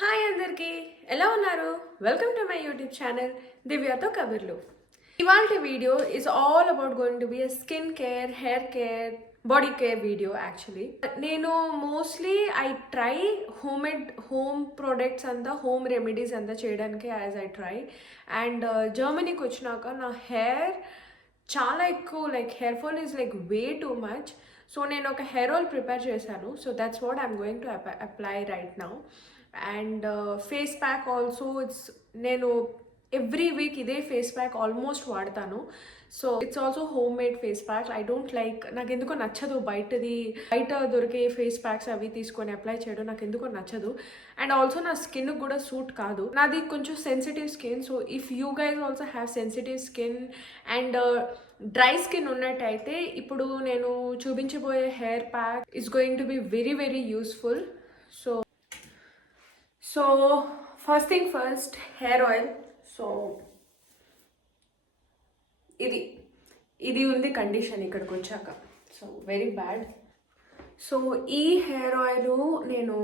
హాయ్ అందరికీ ఎలా ఉన్నారు? Welcome to my YouTube channel దివ్యాతో కబుర్లు. ఇవాళ video is all about going to be a skin care, hair care, body care video. Actually నేను mostly I try home products అంతా, home remedies అంతా చేయడానికి యాజ్ ఐ ట్రై. అండ్ జర్మనీకి వచ్చినాక నా హెయిర్ చాలా ఎక్కువ, like hair fall is like way too much. So నేను ఒక హెయిర్ ఆయిల్ ప్రిపేర్ చేశాను. So that's what I'm going to apply right now. And face pack also నేను ఎవ్రీ వీక్ ఇదే ఫేస్ ప్యాక్ ఆల్మోస్ట్ వాడతాను. So it's also home made face pack. I don't like, నాకు ఎందుకో నచ్చదు బయట దొరికే face packs అవి తీసుకొని అప్లై చేయడం నాకు ఎందుకో నచ్చదు. అండ్ ఆల్సో నా స్కిన్ కూడా సూట్ కాదు, నాది కొంచెం sensitive skin. So if you guys also have sensitive skin and dry skin ఉన్నట్టయితే ఇప్పుడు నేను చూపించబోయే hair pack is going to be very very useful. So first thing first, hair oil. So ఇది ఉంది కండిషన్ ఇక్కడికి వచ్చాక. So very bad. సో ఈ hair oil నేను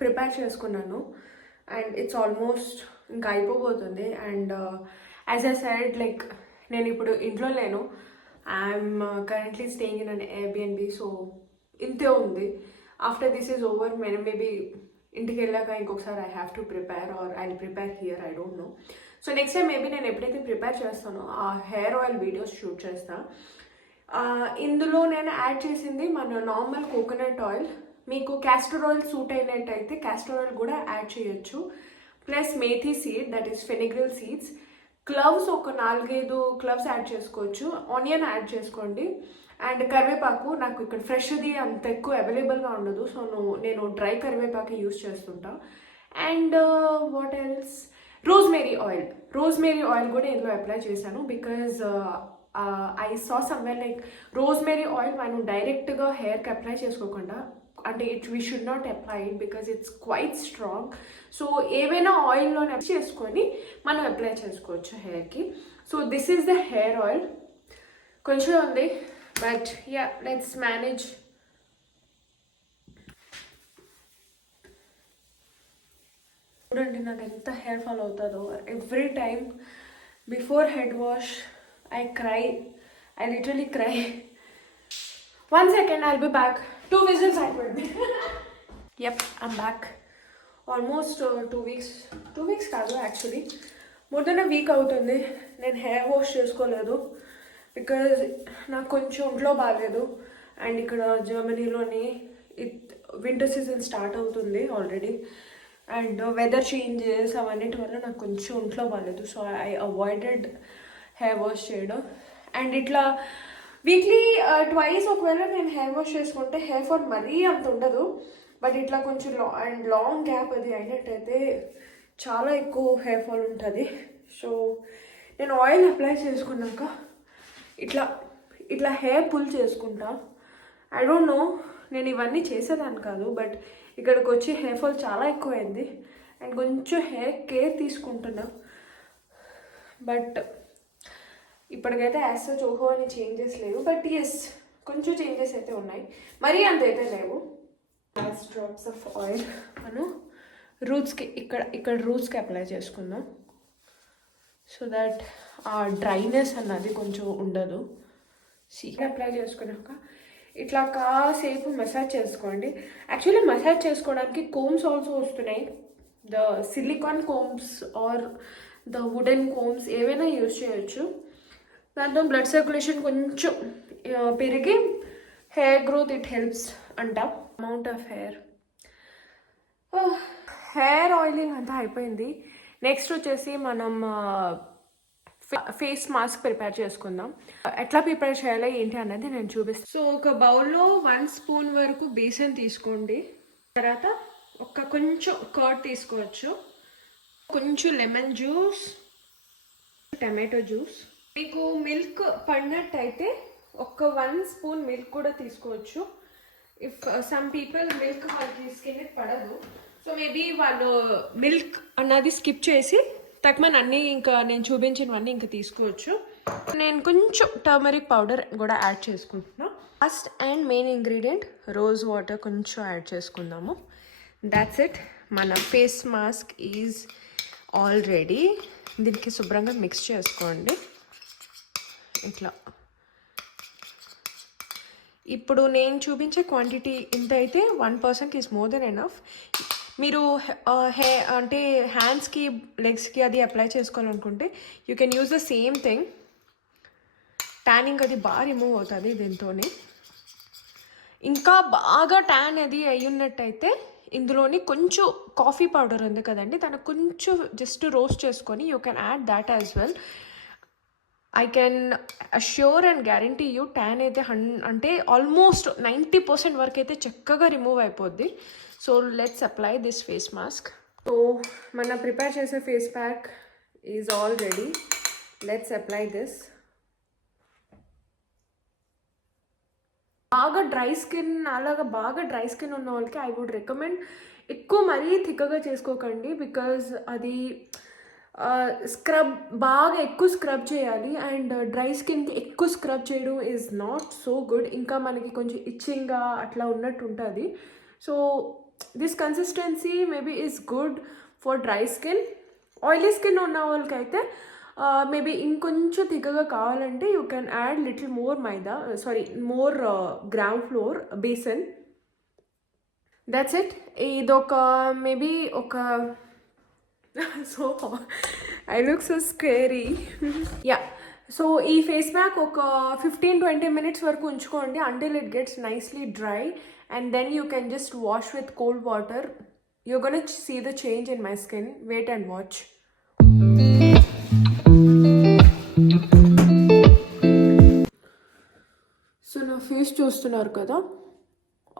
ప్రిపేర్ చేసుకున్నాను అండ్ ఇట్స్ ఆల్మోస్ట్ ఇంకా అయిపోబోతుంది. And as I said, like నేను ఇప్పుడు ఇంట్లో లేను, I'm currently staying in an Airbnb. So ఇంతే ఉంది. After this is over maybe ఇంటికి వెళ్ళాక ఇంకొకసారి I have to prepare or I prepare here, I don't know. So next time maybe నేను ఎప్పుడైతే ప్రిపేర్ చేస్తానో ఆ హెయిర్ ఆయిల్ వీడియోస్ షూట్ చేస్తాను. ఇందులో నేను యాడ్ చేసింది మన నార్మల్ కోకోనట్ ఆయిల్. మీకు క్యాస్టర్ ఆయిల్ సూట్ అయినట్టయితే క్యాస్టర్ ఆయిల్ కూడా యాడ్ చేయొచ్చు. Plus methi seed, that is fenugreek seeds. Cloves ఒక 4-5 క్లవ్స్ యాడ్ చేసుకోవచ్చు. ఆనియన్ యాడ్ చేసుకోండి. అండ్ కరివేపాకు నాకు ఇక్కడ ఫ్రెష్ది అంత ఎక్కువ అవైలబుల్గా ఉండదు, సో నేను డ్రై కరివేపాకు యూస్ చేస్తుంటా. And what else, rosemary oil కూడా ఇందులో అప్లై చేశాను. Because I saw somewhere like rosemary oil మనం డైరెక్ట్గా హెయిర్కి అప్లై చేసుకోకుండా, అంటే we should not apply it because it's quite strong. So ఏవైనా ఆయిల్లో చేసుకొని మనం అప్లై చేసుకోవచ్చు హెయిర్కి. So this is the hair oil. కొంచెం ఉంది, బట్ యా, లెట్స్ మేనేజ్. చూడండి నాకు ఎంత హెయిర్ ఫాల్ అవుతుందో. Every time before head wash I literally cry. 1 second, I'll be back. 2 whistles I put me. Yep, I'm back. Almost 2 weeks కాదు, actually more than అ వీక్ అవుతుంది నేను hair wash చేసుకోలేదు. బికాజ్ నాకు కొంచెం ఒంట్లో బాగాలేదు. అండ్ ఇక్కడ జర్మనీలోని వింటర్ సీజన్ స్టార్ట్ అవుతుంది ఆల్రెడీ. అండ్ వెదర్ చేంజెస్ అవన్నిటి వల్ల నాకు కొంచెం ఒంట్లో బాగాలేదు. So I avoided hair wash చేయడం. అండ్ ఇట్లా వీక్లీ ట్వైస్ ఒకవేళ నేను హెయిర్ వాష్ చేసుకుంటే హెయిర్ ఫాల్ మరీ అంత ఉండదు. బట్ ఇట్లా కొంచెం లాంగ్ గ్యాప్ అది అయినట్టయితే చాలా ఎక్కువ హెయిర్ ఫాల్ ఉంటుంది. సో నేను ఆయిల్ అప్లై చేసుకున్నాక ఇట్లా హెయిర్ పుల్ చేసుకుంటా. ఐ డోంట్ నో, నేను ఇవన్నీ చేసేదాన్ని కాదు, బట్ ఇక్కడికి వచ్చి హెయిర్ ఫాల్ చాలా ఎక్కువైంది. అండ్ కొంచెం హెయిర్ కేర్ తీసుకుంటున్నా. బట్ ఇప్పటికైతే యాజ్ సచ్ ఓహో అని చేంజెస్ లేవు. బట్ ఎస్, కొంచెం చేంజెస్ అయితే ఉన్నాయి, మరీ అంత అయితే లేవు. లాస్ట్ డ్రాప్స్ ఆఫ్ ఆయిల్ మనం రూట్స్కి ఇక్కడ రూట్స్కి అప్లై చేసుకుందాం. సో దట్ ఆ డ్రైనెస్ అన్నది కొంచెం ఉండదు. అప్లై చేసుకున్నాక ఇట్లా కాసేపు మసాజ్ చేసుకోండి. యాక్చువల్లీ మసాజ్ చేసుకోవడానికి కోమ్స్ ఆల్సో వస్తున్నాయి. The silicone combs or the wooden combs ఏవైనా యూజ్ చేయొచ్చు. దాంతో బ్లడ్ సర్క్యులేషన్ కొంచెం పెరిగి హెయిర్ గ్రోత్ ఇట్ హెల్ప్స్ అంట. అమౌంట్ ఆఫ్ హెయిర్ ఆయిలింగ్ అంతా అయిపోయింది. నెక్స్ట్ వచ్చేసి మనం ఫేస్ మాస్క్ ప్రిపేర్ చేసుకుందాం. ఎట్లా ప్రిపేర్ చేయాలో ఏంటి అన్నది నేను చూపిస్తాను. సో ఒక బౌల్లో 1 స్పూన్ వరకు బేసన్ తీసుకోండి. తర్వాత కొంచెం కర్డ్ తీసుకోవచ్చు, కొంచెం లెమన్ జ్యూస్, టమాటో జ్యూస్. మీకు మిల్క్ పడినట్టయితే 1 స్పూన్ మిల్క్ కూడా తీసుకోవచ్చు. ఇఫ్ సమ్ పీపుల్ మిల్క్ వాళ్ళకి స్కిన్ పడదు, సో మేబీ వాళ్ళు మిల్క్ అన్నది స్కిప్ చేసి తక్కువ అన్నీ ఇంకా నేను చూపించినవన్నీ ఇంకా తీసుకోవచ్చు. నేను కొంచెం టర్మరిక్ పౌడర్ కూడా యాడ్ చేసుకుంటున్నా. First and main ingredient rose water కొంచెం యాడ్ చేసుకుందాము. That's it. మన ఫేస్ మాస్క్ ఈజ్ ఆల్రెడీ. దీనికి శుభ్రంగా మిక్స్ చేసుకోండి ఇట్లా. ఇప్పుడు నేను చూపించే క్వాంటిటీ ఇంత అయితే 1% ఈజ్ మోర్ దెన్ ఎనఫ్. మీరు అంటే హ్యాండ్స్కి లెగ్స్కి అది అప్లై చేసుకోవాలనుకుంటే you can use the same thing. Tanning అది బాగా రిమూవ్ అవుతుంది దీంతోనే. ఇంకా బాగా ట్యాన్ అది అయ్యున్నట్టయితే ఇందులోని కొంచెం కాఫీ పౌడర్ ఉంది కదండి, దాన్ని కొంచెం జస్ట్ రోస్ట్ చేసుకొని you can add that as well. I can assure and guarantee you tan అయితే అంటే ఆల్మోస్ట్ 90% వరకు అయితే చక్కగా రిమూవ్ అయిపోద్ది. So let's apply this face mask. So మన ప్రిపేర్ చేసే face pack is already. Let's apply this. బాగా dry skin ఉన్న వాళ్ళకి ఐ వుడ్ రికమెండ్ ఎక్కువ మరీ థిక్గా చేసుకోకండి, బికాజ్ అది బాగా ఎక్కువ స్క్రబ్ చేయాలి. అండ్ డ్రై స్కిన్కి ఎక్కువ స్క్రబ్ చేయడం ఈజ్ నాట్ సో గుడ్. ఇంకా మనకి కొంచెం ఇచ్చింగ్గా అట్లా ఉన్నట్టు ఉంటుంది. So this consistency maybe is good for dry skin. Oily skin ఉన్న వాళ్ళకైతే మేబీ ఇంకొంచెం థిక్గా కావాలంటే you can add little more gram flour besan. That's it. ఇదొక మేబీ ఒక so I look so scary. Yeah, so ఈ ఫేస్ ప్యాక్ ఒక 15-20 minutes వరకు ఉంచుకోండి until it gets nicely dry, and then you can just wash with cold water. You're gonna see the change in my skin. Wait and watch. So నా ఫేస్ చూస్తున్నారు కదా,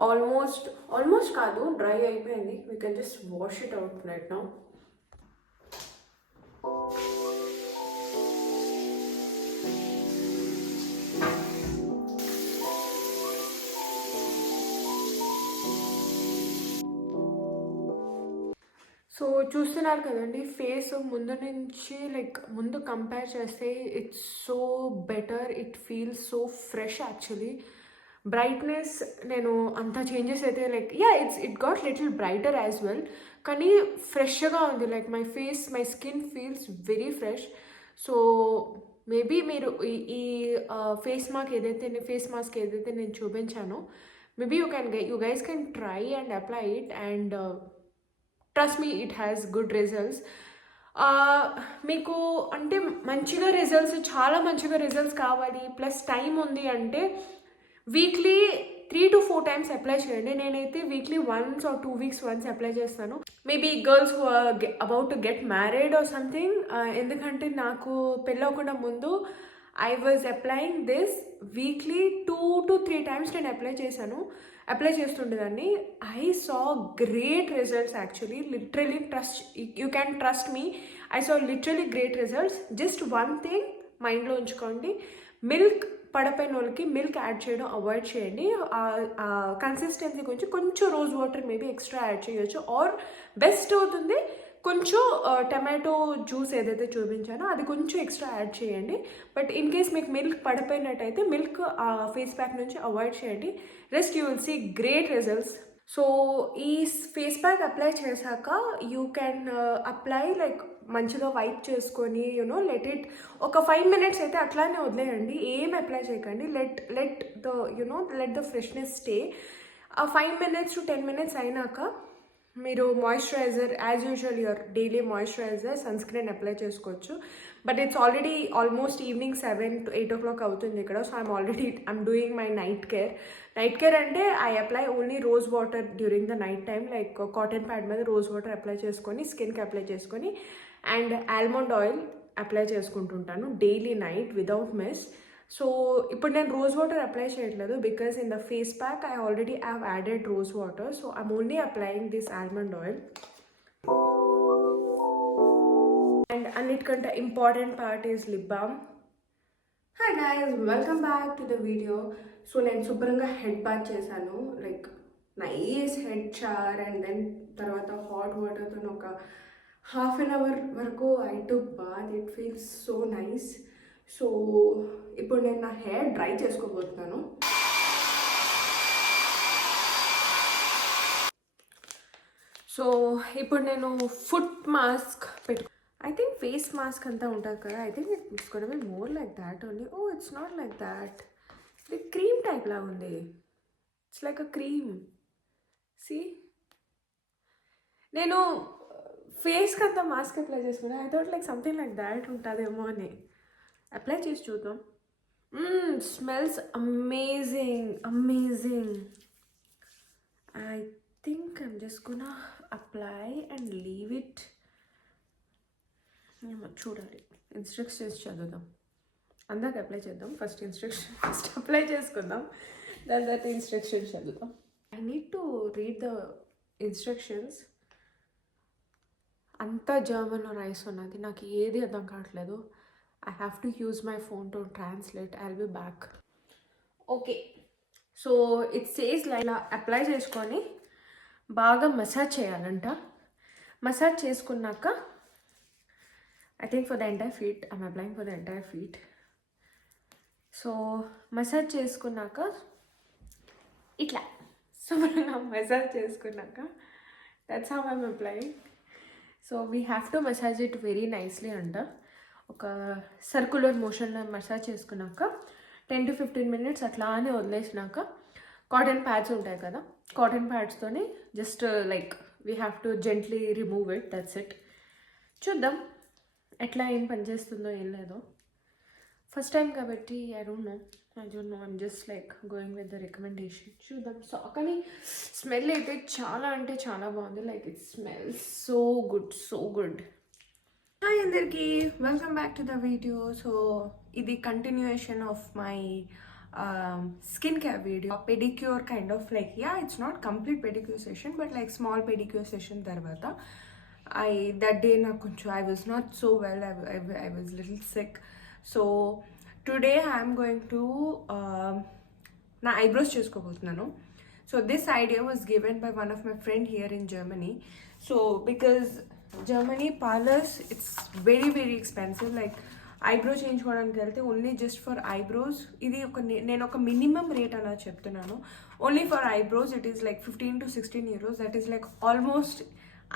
ఆల్మోస్ట్ కాదు, డ్రై అయిపోయింది. We can just wash it out right now. So చూస్తున్నారు కదండి, ఫేస్ ముందు నుంచి ముందు కంపేర్ చేస్తే it's so better. It feels so fresh actually. Brightness నేను అంత చేంజెస్ అయితే it got little brighter as well, కానీ ఫ్రెష్గా ఉంది. My skin feels very fresh. So maybe మీరు ఈ ఫేస్ మాస్క్ ఏదైతే నేను చూపించానో, maybe you guys can try and apply it, and trust me, it has good results. మీకు అంటే చాలా మంచిగా రిజల్ట్స్ కావాలి, ప్లస్ టైం ఉంది అంటే వీక్లీ 3 to 4 times అప్లై చేయండి. నేనైతే weekly 1 or 2 weeks once apply చేస్తాను. Maybe girls who are about to get married or something. ఎందుకంటే నాకు పెళ్ళవకుండా ముందు I was applying this weekly 2 to 3 times నేను అప్లై చేస్తుండేదాన్ని. I saw great results actually. Literally you can trust me, I saw literally great results. Just one thing మైండ్లో ఉంచుకోండి, milk పడపోయిన వాళ్ళకి మిల్క్ యాడ్ చేయడం అవాయిడ్ చేయండి. కన్సిస్టెన్సీ కొంచెం rose water maybe extra add చేయొచ్చు, ఆర్ బెస్ట్ అవుతుంది కొంచెం టమాటో జ్యూస్ ఏదైతే చూపించానో అది కొంచెం ఎక్స్ట్రా యాడ్ చేయండి. బట్ ఇన్ కేస్ మీకు మిల్క్ పడిపోయినట్టయితే మిల్క్ ఫేస్ ప్యాక్ నుంచి అవాయిడ్ చేయండి. Rest you will see great results. So ఈ ఫేస్ ప్యాక్ అప్లై చేశాక యూ క్యాన్ అప్లై మంచిగా వైప్ చేసుకొని లెట్ ఇట్ ఒక 5 minutes అయితే అట్లానే వదిలేయండి, ఏం అప్లై చేయకండి. Let the freshness stay. 5 minutes to 10 minutes అయినాక మీరు moisturiser as usual your daily moisturiser sunscreen apply చేసుకోవచ్చు. But it's already almost evening 7 to 8 o'clock అవుతుంది ఇక్కడ. So I'm doing my night care అంటే I apply only rose water during the night time. Cotton pad మీద rose water apply చేసుకొని స్కిన్కి apply చేసుకొని and almond oil apply చేసుకుంటుంటాను daily night without miss. So ఇప్పుడు నేను రోజ్ వాటర్ అప్లై చేయట్లేదు, because in the face pack I already have added rose water. So I'm only applying this almond oil. And అన్నిటికంటే important part is lip balm. Hi guys, welcome back to the video. So నేను శుభ్రంగా head bath చేశాను, nice head shower, and then తర్వాత hot వాటర్తో ఒక half an hour వరకు I took bath. It feels so nice. So ఇప్పుడు నేను నా హెయిర్ డ్రై చేసుకోబోతున్నాను. సో సో ఇప్పుడు నేను foot mask I think face mask అంతా ఉంటుంది కదా, I think it's gonna be more like that only. Oh it's not like that, ఇది క్రీమ్ టైప్ లాగా ఉంది. It's like a cream. See నేను ఫేస్కి అంతా మాస్క్ అప్లై చేసుకున్నా, I thought like something like that ఉంటుందేమో అని. అప్లై చేసి చూద్దాం. Smells amazing amazing. I think I'm just gonna apply and leave it. చూడాలి, ఇన్స్ట్రక్షన్స్ చదువుదాం. అందాక అప్లై చేద్దాం, ఫస్ట్ అప్లై చేసుకుందాం, దాని తర్వాత ఇన్స్ట్రక్షన్స్ చదువుదాం. I need to read the instructions. అంతా జర్మన్ రైస్ ఉన్నది, నాకు ఏది అర్థం కావట్లేదు. I have to use my phone to translate. I will be back. Okay, so it says ఇలా అప్లై చేసుకొని బాగా మసాజ్ చేయాలంట. మసాజ్ చేసుకున్నాక I think for the entire feet, I'm applying for the entire feet. So massage చేసుకున్నాక ఇట్లా శుభ్రంగా మసాజ్ చేసుకున్నాక that's how I'm applying. So we have to massage it very nicely అంట. ఒక సర్క్యులర్ మోషన్లో మసాజ్ చేసుకున్నాక 10 to 15 minutes అట్లానే వదిలేసినాక కాటన్ ప్యాడ్స్ ఉంటాయి కదా, కాటన్ ప్యాడ్స్తోని just like we have to gently remove it, that's it. చూద్దాం ఎట్లా ఏం పనిచేస్తుందో ఏం లేదో. ఫస్ట్ టైం కాబట్టి I don't know, I'm just like going with the recommendation. చూద్దాం. సో కానీ స్మెల్ అయితే చాలా అంటే చాలా బాగుంది. Like it smells so good, so good. Hi అందరికీ, welcome back to the video. So ఇది continuation of my skin care video, pedicure kind of, like, yeah, it's not complete pedicure session but like small pedicure session tarvata that day na konchu I was not so well, I was little sick. So today I am going to na eyebrows chesukobothunanu. So this idea was given by one of my friend here in Germany. So because Germany parlors, it's very very expensive. Like eyebrow చేయించుకోవడానికి వెళ్తే only just for eyebrows, ఇది నేను ఒక minimum rate అలా చెప్తున్నాను. Only for eyebrows it is like 15 to 16 euros. That is like almost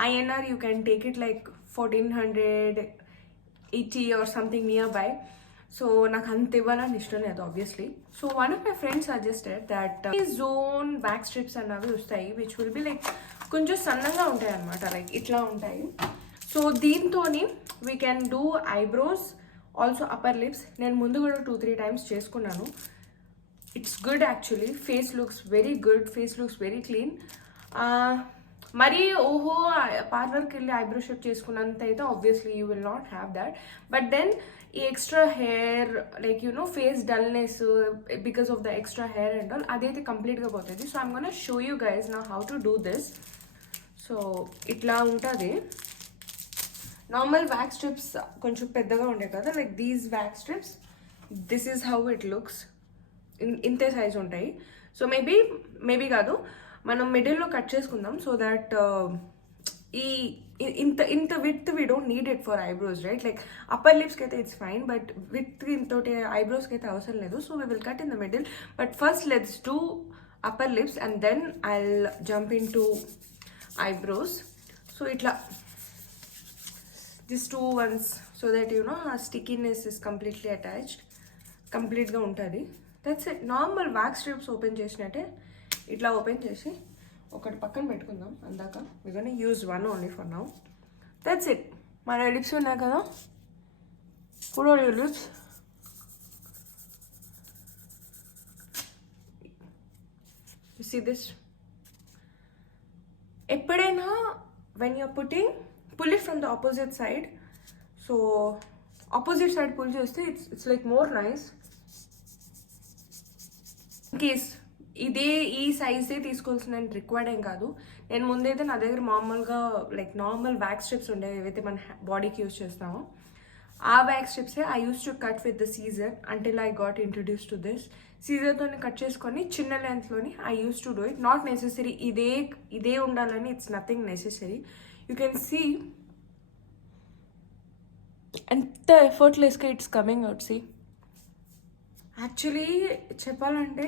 INR you can take it like 1480 or something near by. So నాకు అంత ఇవ్వాలని ఇష్టం లేదు obviously. So one of my friends suggested that zone back strips అన్నవి వస్తాయి which will be like కొంచెం సన్నగా ఉంటాయి అనమాట, లైక్ ఇట్లా ఉంటాయి. సో దీంతో we can do eyebrows, also upper lips. నేను ముందు కూడా 2-3 times చేసుకున్నాను. It's good actually. Face looks very good, face looks very clean. మరి ఓహో పార్లర్కి వెళ్ళి ఐబ్రో షేప్ చేసుకున్నంత అయితే obviously you will not have that. But then ఈ extra hair, like you know face dullness because of the extra hair and all, అదైతే కంప్లీట్గా పోతుంది. So I'm gonna show you guys నా how to do this. So ఇట్లా ఉంటుంది. Normal wax strips కొంచెం పెద్దగా ఉండే కదా, like these wax strips, this is how it looks. ఇంతే సైజ్ ఉంటాయి. సో మేబీ కాదు, మనం మిడిల్లో కట్ చేసుకుందాం. సో దట్ ఈ ఇంత with we don't need it for eyebrows, right? Like upper లిప్స్కి అయితే ఇట్స్ ఫైన్, బట్ విత్ ఇంతోటి ఐబ్రోస్కి అయితే అవసరం లేదు. So we will cut in the middle. But first let's do upper lips and then I will jump into eyebrows. So ఇట్లా just two ones so that you know our stickiness is completely attached, కంప్లీట్గా ఉంటుంది. That's it. Normal wax strips open చేసినట్టే ఇట్లా open చేసి ఒకటి పక్కన పెట్టుకుందాం. అందాక we gonna use one only for now. That's it. మన లిప్స్ ఉన్నాయి కదా, put on your lips. You see this. ఎప్పుడైనా when you're putting, pull it from the opposite side. So opposite side pull చేస్తే it's like more nice. In case ఇదే ఈ సైజే తీసుకోవాల్సిన రిక్వైర్డ్ ఏం కాదు. నేను ముందైతే నా దగ్గర మామూలుగా లైక్ నార్మల్ వ్యాక్స్ స్ట్రిప్స్ ఉండేవి ఏవైతే మన బాడీకి యూజ్ చేస్తామో, ఆ వ్యాక్స్ స్ట్రిప్సే I used to cut with the scissor until I got introduce to this. సీజర్తోనే కట్ చేసుకొని చిన్న లెంత్లోని I used to do it. Not necessary ఇదే ఉండాలని, it's nothing necessary. You can see ఎంత ఎఫర్ట్లెస్గా it's coming out. See actually చెప్పాలంటే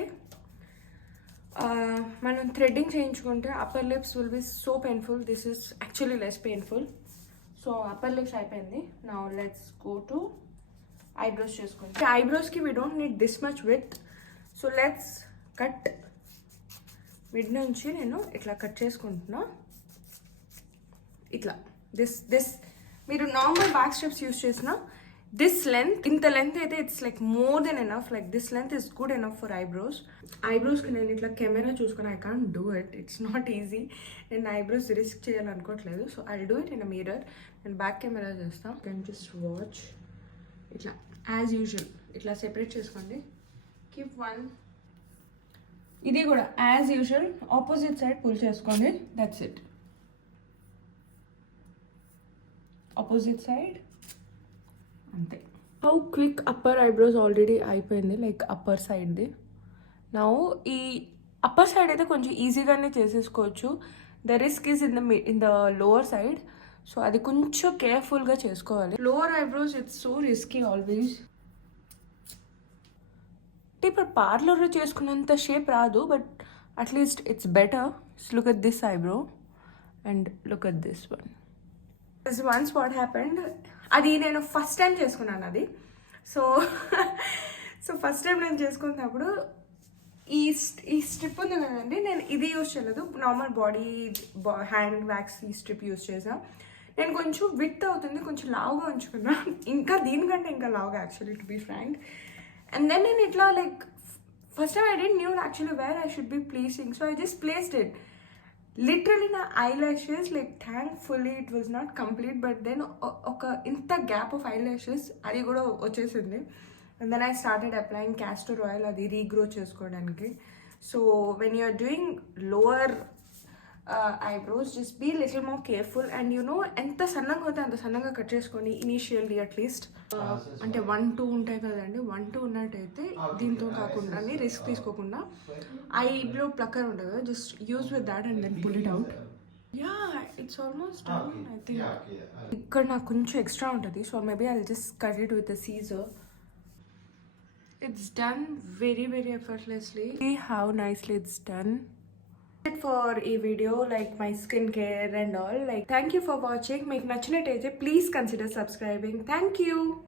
మనం థ్రెడ్డింగ్ చేయించుకుంటే upper lips will be so painful. This is actually less painful. So upper lips అయిపోయింది. Now let's go to eyebrows చేసుకోండి. ఐబ్రోస్కి we don't need this much with. So let's cut. Mid నుంచి నేను ఇట్లా cut చేసుకుంటున్నా. ఇట్లా this మీరు normal back strips use చేసిన దిస్ లెంత్, ఇంత లెంత్ అయితే it's like more than enough. Like this length is good enough for eyebrows. ఐబ్రోస్కి నేను ఇట్లా కెమెరా చూసుకుని I can't do it. It's not easy. నేను ఐబ్రోస్ రిస్క్ చేయాలనుకోవట్లేదు. So I do it in a mirror. నేను back camera చేస్తాను. Can just watch. ఇట్లా as usual ఇట్లా సెపరేట్ చేసుకోండి. Keep one. ఇది కూడా as usual opposite side pull చేసుకోండి. That's it. ఆపోజిట్ సైడ్ అంతే. How quick upper eyebrows already అయిపోయింది, లైక్ అప్పర్ సైడ్ది. నా ఈ అప్పర్ సైడ్ అయితే కొంచెం ఈజీగానే చేసేసుకోవచ్చు. The risk is in the lower side. So అది కొంచెం కేర్ఫుల్గా చేసుకోవాలి. Lower eyebrows it's so risky always. అంటే ఇప్పుడు పార్లర్లో చేసుకున్నంత షేప్ రాదు, but at least it's better. Look at this eyebrow and look at this one. This once what happened, అది నేను ఫస్ట్ టైం చేసుకున్నాను అది. సో ఫస్ట్ టైం నేను చేసుకున్నప్పుడు ఈ స్ట్రిప్ ఉంది కదండి, నేను ఇది యూజ్ చేయలేదు. నార్మల్ హ్యాండ్ వ్యాక్స్ ఈ స్ట్రిప్ యూజ్ చేసాను. నేను కొంచెం విత్ అవుతుంది, కొంచెం లావుగా ఉంచుకున్నా. ఇంకా దీనికంటే ఇంకా లావుగా actually, to be frank. And then నేను ఇట్లా like first time I didn't knew actually where I should be placing. So I just placed it. Literally నా eyelashes like thankfully it was not complete, but then ఒక ఇంత gap of eyelashes అది కూడా వచ్చేసింది. And then I started applying castor oil, అది regrow చేసుకోవడానికి. So when you're doing lower eyebrows just be little more careful. And you know ఎంత సన్నగా అవుతే అంత సన్నగా కట్ చేసుకొని ఇనీషియల్లీ అట్లీస్ట్. అంటే 1-2 ఉంటాయి కదండి, 1-2 ఉన్నట్టయితే దీంతో కాకుండా రిస్క్ తీసుకోకుండా ఐబ్రో ప్లక్కర్ ఉంటుంది కదా, just use with that and then pull it out. Yeah it's almost done I think. ఇక్కడ నాకు కొంచెం ఎక్స్ట్రా ఉంటుంది, so maybe I'll just cut it with the scissor. It's done very, very effortlessly. See how nicely it's done. It for a video like my skincare and all. Like, thank you for watching. Make nachinatayite please consider subscribing. Thank you.